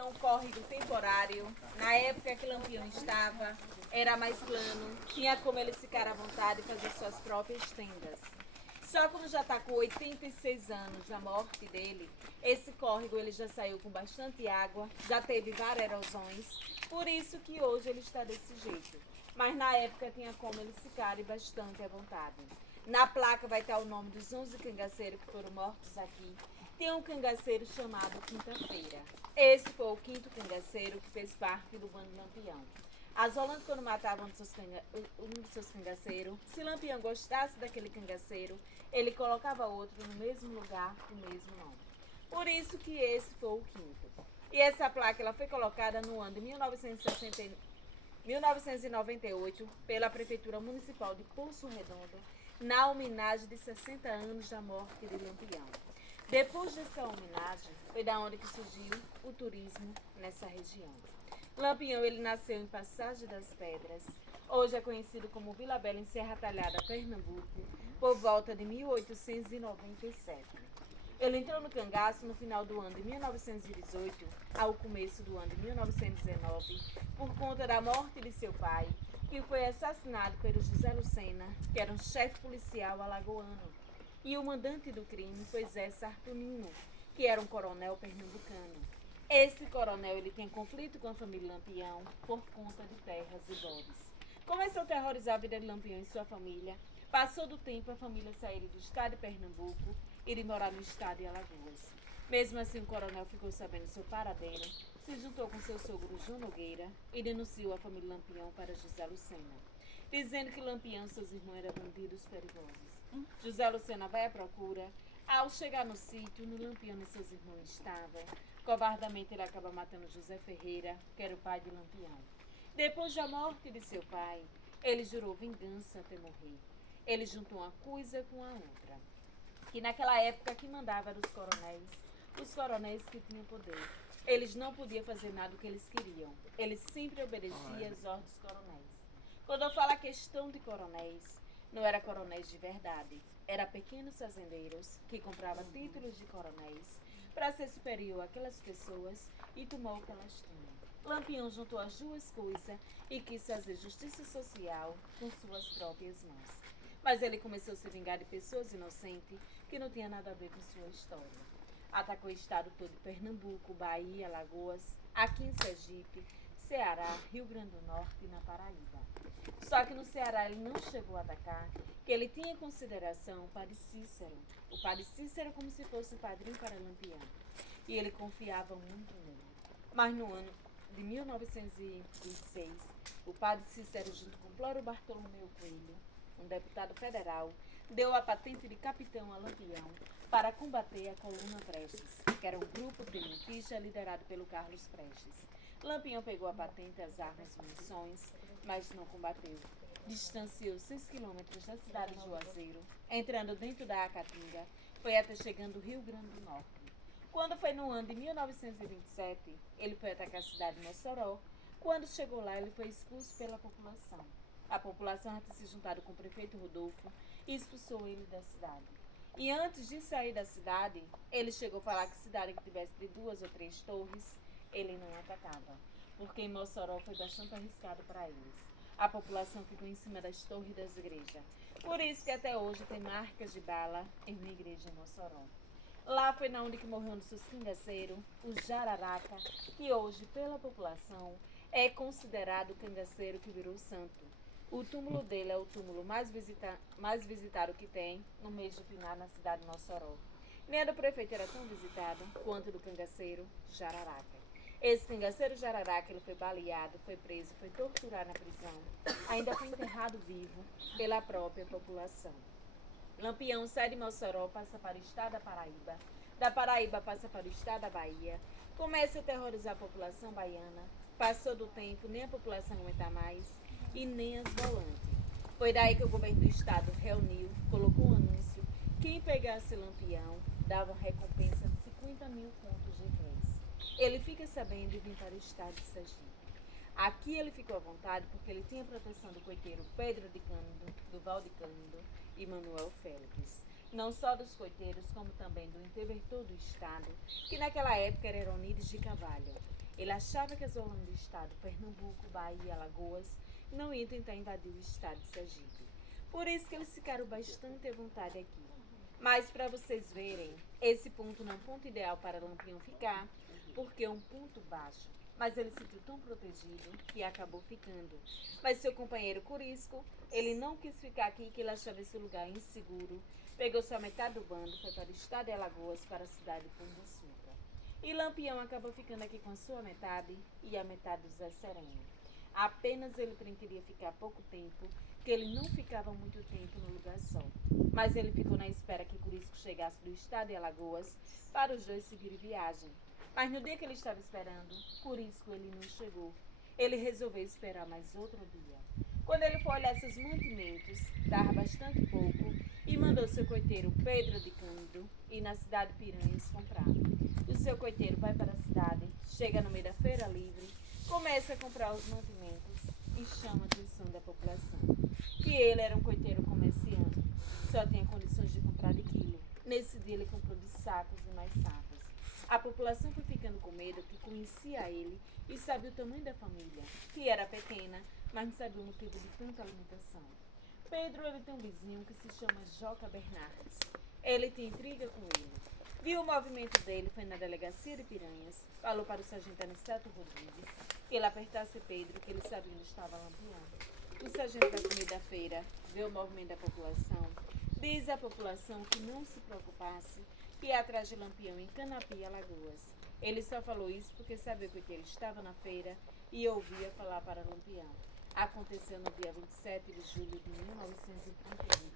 é um córrego temporário. Na época que Lampião estava, era mais plano, tinha como ele ficar à vontade e fazer suas próprias tendas. Só quando já está com 86 anos da morte dele, esse córrego ele já saiu com bastante água, já teve várias erosões, por isso que hoje ele está desse jeito. Mas na época tinha como eles ficarem bastante à vontade. Na placa vai estar o nome dos 11 cangaceiros que foram mortos aqui. Tem um cangaceiro chamado Quinta-feira. Esse foi o quinto cangaceiro que fez parte do bando Lampião. As Holandas, quando matavam um dos seus cangaceiros, se Lampião gostasse daquele cangaceiro, ele colocava outro no mesmo lugar, com o mesmo nome. Por isso que esse foi o quinto. E essa placa ela foi colocada no ano de 1998 pela Prefeitura Municipal de Poço Redondo, na homenagem de 60 anos da morte de Lampião. Depois dessa homenagem, foi da onde que surgiu o turismo nessa região. Lampião ele nasceu em Passagem das Pedras, hoje é conhecido como Vila Bela, em Serra Talhada, Pernambuco, por volta de 1897. Ele entrou no cangaço no final do ano de 1918 ao começo do ano de 1919 por conta da morte de seu pai, que foi assassinado pelo José Lucena, que era um chefe policial alagoano. E o mandante do crime foi Zé Sartunino, que era um coronel pernambucano. Esse coronel ele tinha conflito com a família Lampião por conta de terras e bodes. Começou a terrorizar a vida de Lampião e sua família. Passou do tempo, a família saiu do estado de Pernambuco e de morar no estado de Alagoas. Mesmo assim, o coronel ficou sabendo seu paradeiro, se juntou com seu sogro João Nogueira e denunciou a família Lampião para José Lucena, dizendo que Lampião e seus irmãos eram bandidos perigosos. José Lucena vai à procura. Ao chegar no sítio, no Lampião e seus irmãos estavam. Covardamente ele acaba matando José Ferreira, que era o pai de Lampião. Depois da morte de seu pai, ele jurou vingança até morrer. Ele juntou uma coisa com a outra. Que naquela época quem mandava eram os coronéis que tinham poder. Eles não podiam fazer nada do que eles queriam. Eles sempre obedeciam às ordens dos coronéis. Quando eu falo a questão de coronéis, não era coronéis de verdade. Era pequenos fazendeiros que compravam títulos de coronéis para ser superior àquelas pessoas e tomar o que elas tinham. Lampião juntou as duas coisas e quis fazer justiça social com suas próprias mãos. Mas ele começou a se vingar de pessoas inocentes que não tinham nada a ver com sua história. Atacou o estado todo de Pernambuco, Bahia, Alagoas, aqui em Sergipe, Ceará, Rio Grande do Norte e na Paraíba. Só que no Ceará ele não chegou a atacar, que ele tinha em consideração o padre Cícero. O padre Cícero como se fosse o padrinho para Lampião. E ele confiava muito nele. Mas no ano de 1926, o padre Cícero, junto com Clório Bartolomeu Coelho, um deputado federal, deu a patente de capitão a Lampião para combater a Coluna Prestes, que era um grupo tenentista liderado pelo Carlos Prestes. Lampião pegou a patente, as armas e munições, mas não combateu. Distanciou 6 quilômetros da cidade de Juazeiro, entrando dentro da Caatinga, foi até chegando ao Rio Grande do Norte. Quando foi no ano de 1927, ele foi atacar a cidade de Mossoró. Quando chegou lá, ele foi expulso pela população. A população tinha se juntado com o prefeito Rodolfo e expulsou ele da cidade. E antes de sair da cidade, ele chegou a falar que cidade que tivesse de 2 ou 3 torres, ele não atacava, porque em Mossoró foi bastante arriscado para eles. A população ficou em cima das torres das igrejas. Por isso que até hoje tem marcas de bala em uma igreja em Mossoró. Lá foi na onde que morreu um dos seus cangaceiros, o Jararaca, que hoje, pela população, é considerado o cangaceiro que virou santo. O túmulo dele é o túmulo mais visitado que tem no mês de Pinar, na cidade de Mossoró. Nem a do prefeito era tão visitado quanto do cangaceiro Jararaca. Esse cangaceiro Jararaca, ele foi baleado, foi preso, foi torturado na prisão, ainda foi enterrado vivo pela própria população. Lampião sai de Mossoró, passa para o estado da Paraíba passa para o estado da Bahia, começa a terrorizar a população baiana, passou do tempo, nem a população aguenta mais e nem as volantes. Foi daí que o governo do estado reuniu, colocou um anúncio, quem pegasse Lampião dava recompensa de 50 mil contos de réis. Ele fica sabendo e vem para o estado de Sergipe. Aqui ele ficou à vontade porque ele tinha proteção do coiteiro Pedro de Cândido, do Val de Cândido e Manuel Félix. Não só dos coiteiros, como também do interventor do estado, que naquela época era Eronires de Carvalho. Ele achava que as zonas do estado Pernambuco, Bahia, Alagoas não iam tentar invadir o estado de Sergipe. Por isso que eles ficaram bastante à vontade aqui. Mas para vocês verem, esse ponto não é um ponto ideal para Lampião ficar, porque é um ponto baixo. Mas ele se sentiu tão protegido que acabou ficando. Mas seu companheiro Corisco, ele não quis ficar aqui, que ele achava esse lugar inseguro. Pegou sua metade do bando, foi para o estado de Alagoas, para a cidade de Pumbuçuca. E Lampião acabou ficando aqui com a sua metade e a metade do Zé Sereno. Apenas ele queria ficar pouco tempo, que ele não ficava muito tempo no lugar só. Mas ele ficou na espera que Corisco chegasse do estado de Alagoas para os dois seguirem viagem. Mas no dia que ele estava esperando, Corisco ele não chegou. Ele resolveu esperar mais outro dia. Quando ele foi olhar seus mantimentos, estava bastante pouco e mandou seu coiteiro Pedro de Cândido ir na cidade de Piranhas comprar. O seu coiteiro vai para a cidade, chega no meio da feira livre, começa a comprar os mantimentos e chama a atenção da população. Que ele era um coiteiro comerciante, só tinha condições de comprar de quilo. Nesse dia ele comprou de sacos e mais sacos. A população foi ficando com medo, que conhecia ele e sabia o tamanho da família, que era pequena, mas não sabia o motivo de tanta alimentação. Pedro ele tem um vizinho que se chama Joca Bernardes. Ele tem intriga com ele. Viu o movimento dele, foi na delegacia de Piranhas, falou para o sargento Aniceto Rodrigues que ele apertasse Pedro, que ele sabia onde estava Lampião. O sargento da comida-feira vê o movimento da população, diz à população que não se preocupasse, que ia atrás de Lampião em Canapi, Alagoas. Ele só falou isso porque sabia que ele estava na feira e ouvia falar para Lampião. Aconteceu no dia 27 de julho de 1938,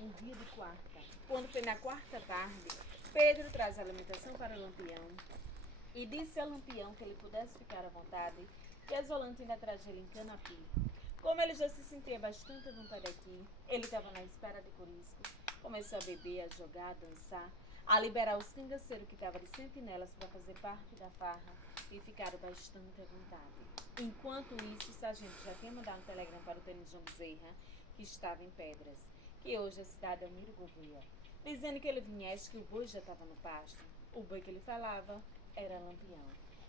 um dia de quarta. Quando foi na quarta tarde, Pedro traz a alimentação para Lampião e disse a Lampião que ele pudesse ficar à vontade, que as volantes ainda atrás dele em Canapi. Como ele já se sentia bastante à vontade aqui, ele estava na espera de Corisco, começou a beber, a jogar, a dançar, a liberar os cangaceiros que estavam de sentinelas para fazer parte da farra e ficaram bastante à vontade. Enquanto isso, o sargento já tinha mandado um telegrama para o tenente João Bezerra, que estava em Pedras, que hoje é a cidade de Almiro Gouveia, dizendo que ele viesse, que o boi já estava no pasto. O boi que ele falava era Lampião,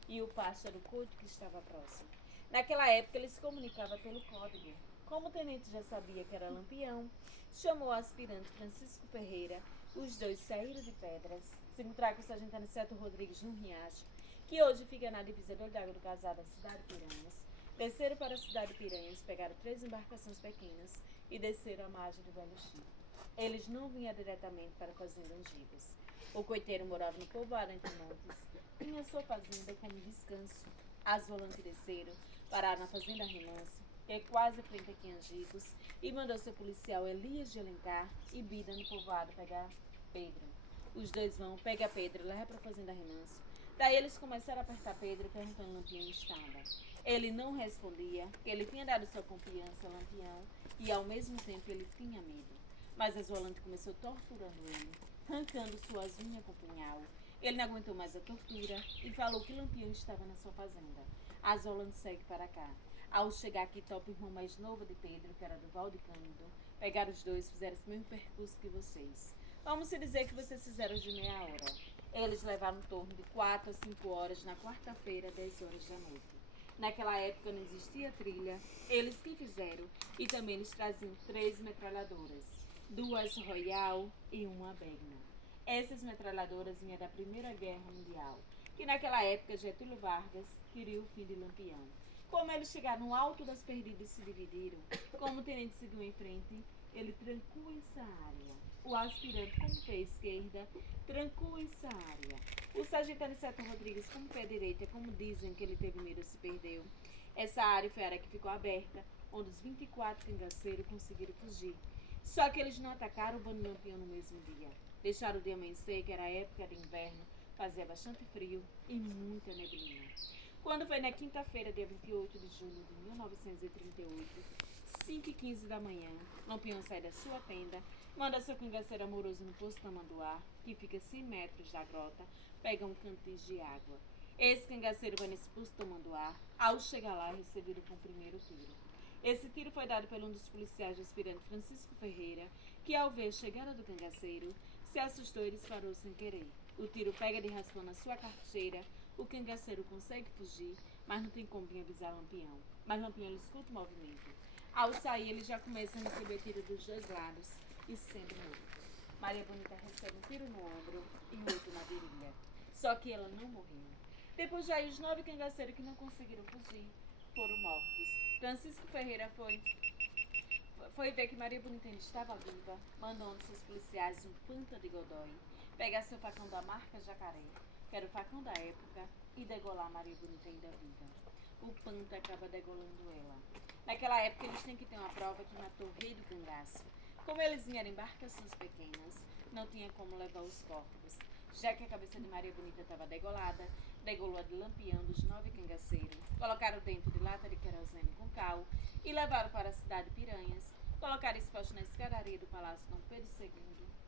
e o pasto era o coito que estava próximo. Naquela época ele se comunicava pelo código. Como o tenente já sabia que era Lampião, chamou o aspirante Francisco Ferreira. Os dois saíram de Pedras, se encontraram com o sargento Aniceto Rodrigues no Riacho, que hoje fica na divisa do Olho d'Água do Casal da cidade de Piranhas. Desceram para a cidade de Piranhas, pegaram 3 embarcações pequenas e desceram à margem do Velho Chico. Eles não vinham diretamente para a fazenda Angibas. O coiteiro morava no povoado entre montes, tinha sua fazenda como descanso. As volantes desceram, pararam na fazenda Remanso, que é quase frente aqui em Angicos, e mandou seu policial Elias de Alencar e Bida no povoado pegar Pedro. Os dois vão, pega Pedro, leva para a fazenda Remanso. Daí eles começaram a apertar Pedro, perguntando onde Lampião estava. Ele não respondia, que ele tinha dado sua confiança a Lampião e ao mesmo tempo ele tinha medo. Mas a Zolante começou torturando ele, arrancando suas unhas com punhal. Ele não aguentou mais a tortura e falou que Lampião estava na sua fazenda. A Zolante segue para cá. Ao chegar aqui, topa o irmão mais novo de Pedro, que era do Valde Cândido. Pegaram os dois, fizeram esse mesmo percurso que vocês. Vamos se dizer que vocês fizeram de meia hora. Eles levaram em torno de 4 a 5 horas na quarta-feira, 10 horas da noite. Naquela época não existia trilha, eles que fizeram, e também eles traziam 3 metralhadoras, 2 Royal e 1 Begna. Essas metralhadoras vinham da Primeira Guerra Mundial, que naquela época Getúlio Vargas queria o fim de Lampião. Como eles chegaram no alto das perdidas e se dividiram, como o tenente seguiu em frente, ele trancou essa área. O aspirante com o pé esquerda trancou essa área. O sargento Aniceto Rodrigues com o pé direito, como dizem que ele teve medo e se perdeu. Essa área foi a área que ficou aberta, onde os 24 cangaceiros conseguiram fugir. Só que eles não atacaram o bando de Lampião no mesmo dia. Deixaram o dia amanhecer, que era a época de inverno, fazia bastante frio e muita neblina. Quando foi na quinta-feira, dia 28 de junho de 1938, 5h15 da manhã, Lampião sai da sua tenda, manda seu cangaceiro amoroso no posto Tamanduá, que fica a 100 metros da grota, pega um cantil de água. Esse cangaceiro vai nesse posto Tamanduá, ao chegar lá, é recebido com o primeiro tiro. Esse tiro foi dado por um dos policiais do aspirante Francisco Ferreira, que ao ver a chegada do cangaceiro, se assustou e disparou sem querer. O tiro pega de raspão na sua carteira, O cangaceiro consegue fugir, mas não tem como vir avisar Lampião. Mas Lampião ele escuta o movimento. Ao sair, ele já começa a receber tiro dos dois lados e sendo morto. Maria Bonita recebe um tiro no ombro e outro na virilha. Só que ela não morreu. Depois de aí, os 9 cangaceiros que não conseguiram fugir foram mortos. Francisco Ferreira foi ver que Maria Bonita ainda estava viva, mandando seus policiais um Panta de Godói pegar seu facão da marca Jacaré, que era o facão da época, e degolar Maria Bonita ainda viva. O Panta acaba degolando ela. Naquela época eles têm que ter uma prova que matou o rei do cangaço. Como eles vinham em embarcações pequenas, não tinha como levar os corpos. Já que a cabeça de Maria Bonita estava degolada, degolou a de Lampião dos 9 cangaceiros, colocaram dentro de lata de querosene com cal e levaram para a cidade de Piranhas, colocaram exposto na escadaria do Palácio Dom Pedro II,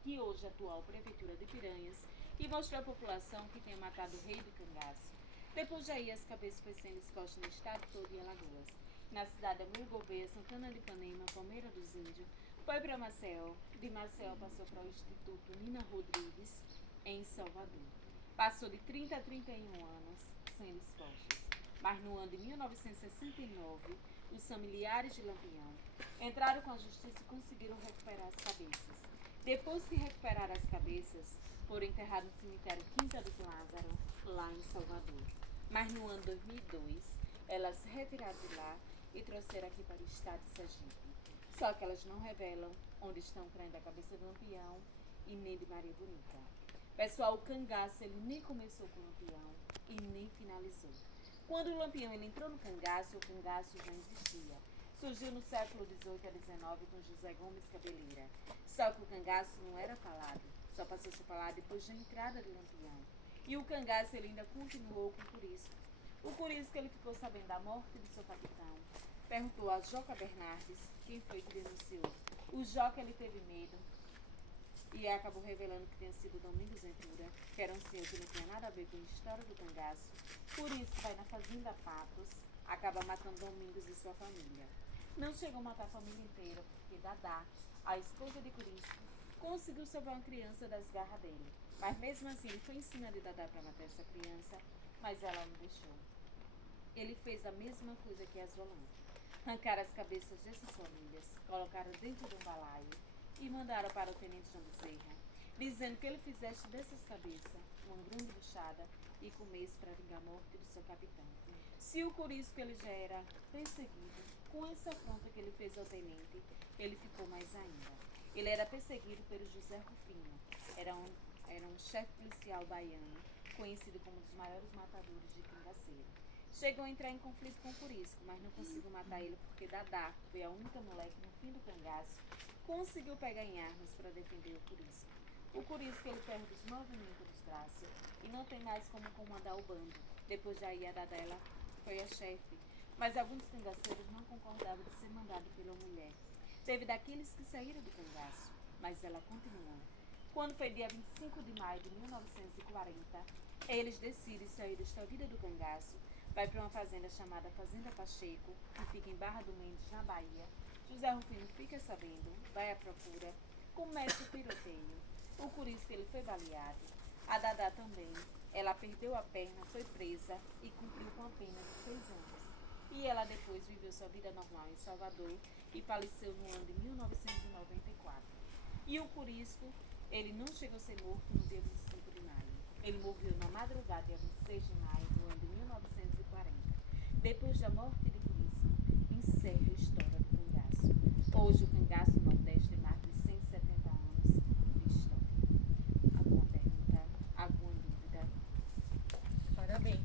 que hoje é a atual Prefeitura de Piranhas, e mostrou à população que tinha matado o rei do cangaço. Depois de aí, as cabeças foram sendo expostas no estado todo e Alagoas. Na cidade de Amur Gouveia, Santana de Ipanema, Palmeira dos Índios, foi para Maceió. De Maceió passou para o Instituto Nina Rodrigues, em Salvador. Passou de 30 a 31 anos sendo expostos. Mas no ano de 1969, os familiares de Lampião entraram com a justiça e conseguiram recuperar as cabeças. Depois que recuperaram as cabeças, foram enterradas no cemitério Quinta dos Lázaro, lá em Salvador. Mas no ano 2002, elas se retiraram de lá e trouxeram aqui para o estado de Sergipe. Só que elas não revelam onde estão crendo a cabeça do Lampião e nem de Maria Bonita. Pessoal, o cangaço ele nem começou com o Lampião e nem finalizou. Quando o Lampião ele entrou no cangaço, o cangaço já existia. Surgiu no século XVIII a XIX com José Gomes Cabeleira. Só que o cangaço não era falado, só passou a ser falado depois da entrada de Lampião. E o cangaço ele ainda continuou com o Curisco. O Curisco ele ficou sabendo da morte de seu capitão. Perguntou a Joca Bernardes quem foi que denunciou. O Joca ele teve medo e acabou revelando que tinha sido Domingos Ventura, que era um senhor que não tinha nada a ver com a história do cangaço. Por isso vai na fazenda Patos, acaba matando Domingos e sua família. Não chegou a matar a família inteira, porque Dadá, a esposa de Curisco, conseguiu salvar uma criança das garras dele. Mas mesmo assim ele foi ensinando Dadá para matar essa criança, mas ela não deixou. Ele fez a mesma coisa que as Volante. Arrancaram as cabeças dessas famílias, colocaram dentro de um balaio e mandaram para o tenente João Bezerra, dizendo que ele fizesse dessas cabeças uma grande buchada e comesse para vingar a morte do seu capitão. Se o Curisco ele já era perseguido, com essa afronta que ele fez ao tenente, ele ficou mais ainda. Ele era perseguido pelo José Rufino, era um chefe policial baiano, conhecido como um dos maiores matadores de cangaceiro. Chegou a entrar em conflito com o Curisco, mas não conseguiu matar ele porque Dadá, que foi a única mulher que no fim do cangaço conseguiu pegar em armas para defender o Curisco. O Curisco ele perde os 9 membros dos braços e não tem mais como comandar o bando. Depois de aí a Dadá ela foi a chefe, mas alguns cangaceiros não concordavam de ser mandado pela mulher. Teve daqueles que saíram do cangaço, mas ela continuou. Quando foi dia 25 de maio de 1940, eles decidem sair desta vida do cangaço, vai para uma fazenda chamada Fazenda Pacheco, que fica em Barra do Mendes, na Bahia. José Rufino fica sabendo, vai à procura, começa o tiroteio. O Curisco ele foi baleado, a Dadá também. Ela perdeu a perna, foi presa e cumpriu com a pena de 6 anos. E ela depois viveu sua vida normal em Salvador e faleceu no ano de 1994. E o Curisco, ele não chegou a ser morto no dia 25 de maio. Ele morreu na madrugada, dia 26 de maio do ano de 1940. Depois da morte de Curisco, encerra a história do cangaço. Hoje o cangaço nordeste tem mais de 170 anos de história. Alguma pergunta? Alguma dúvida? Parabéns.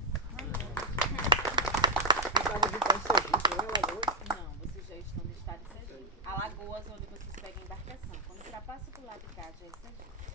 Não, vocês já estão no estado de Sergipe. Alagoas, onde vocês pegam embarcação. Quando ultrapassa pro lado de cá, já é Sergipe.